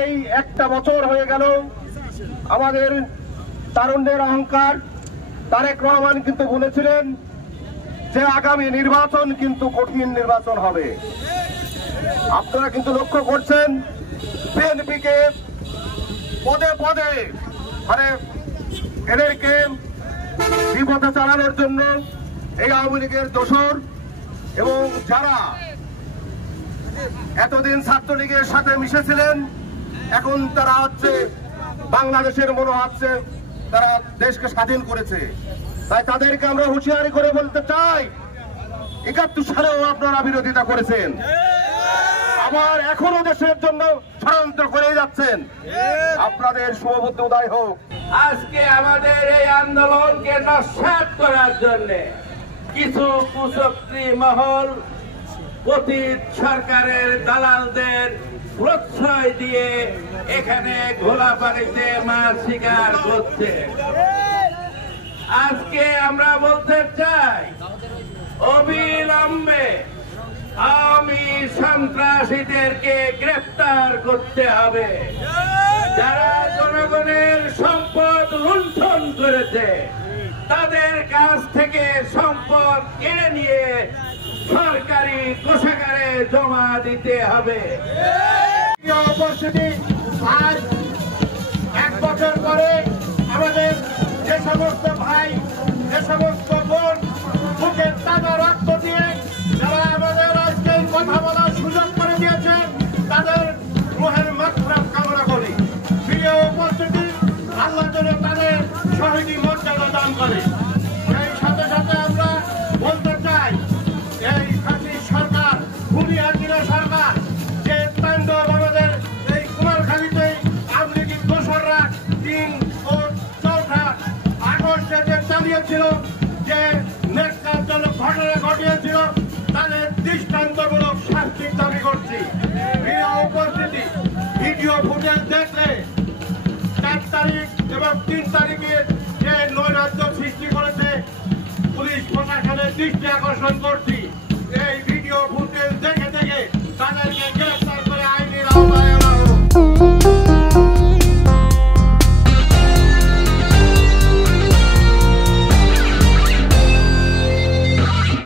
এই একটা বছর হয়ে গেল আমাদের তারুণ্যের অহংকার তারেক রহমান কিন্তু বলেছিলেন যে আগামী নির্বাচন কিন্তু কঠিন নির্বাচন হবে। আপনারা কিন্তু লক্ষ্য করছেন বিএনপিকে পদে পদে মানে এদেরকে বিপথে চালানোর জন্য এই আওয়ামী লীগের দোসর এবং যারা এতদিন ছাত্রলীগের সাথে মিশেছিলেন এখন তারা হচ্ছে বাংলাদেশের মনে হচ্ছে তারা দেশকে স্বাধীন করেছে। তাই তাদেরকে আমরা হুঁশিয়ারি করে বলতে চাই ৭১ সালেও আপনারা বিরোধিতা করেছেন, আবার এখনো দেশের জন্য ষড়যন্ত্র করে যাচ্ছেন। আপনাদের শুভবুদ্ধি উদয় হোক। আজকে আমাদের এই আন্দোলনকে নস্যাৎ করার জন্য কিছু কুচক্রী মহল অতীত সরকারের দালালদের প্রশ্রয় দিয়ে এখানে ঘোলা পানিতে মাছ শিকার করছে। আজকে আমরা বলতে চাই অবিলম্বে আওয়ামী সন্ত্রাসীদেরকে গ্রেফতার করতে হবে। যারা জনগণের সম্পদ লুণ্ঠন করেছে তাদের কাছ থেকে সম্পদ কেড়ে নিয়ে সরকারি কোষাগারে জমা দিতে হবে। উপস্থিতি আজ 1 বছর পরে আমাদের যে সমস্ত ভাই যে সমস্ত বোন বুকের তাজা রক্ত দিয়ে যারা আমাদের আজকে কথা বলার সুযোগ করে দিয়েছেন তাদের রুহের মাগফিরাত কামনা করি। প্রিয় উপস্থিতি, আল্লাহ যেন তাদের শহীদি মর্যাদা দান করে। সেই সাথে সাথে আমরা বলতে চাই এই ফাঁসির সরকার খুনি হাসিনা সরকার যে তাণ্ডব আমাদের এই কুমারখালীতে আওয়ামী লীগের দোসররা ৩ ও ৪ আগস্টে যে চালিয়েছিল, যে ন্যাক্কারজনক ঘটনা ঘটিয়েছিল তাদের দৃষ্টান্তমূলক শাস্তির দাবি করছি। প্রিয় উপস্থিতি, ভিডিও ফুটেজ দেখলে ৪ তারিখ এবং ৩ তারিখে যে নৈরাজ্য সৃষ্টি করেছে পুলিশ প্রশাসনের দৃষ্টি আকর্ষণ করছি। এই ভিডিও ফুটেজ দেখে তাদেরকে গ্রেফতার করে আইনের আওতায়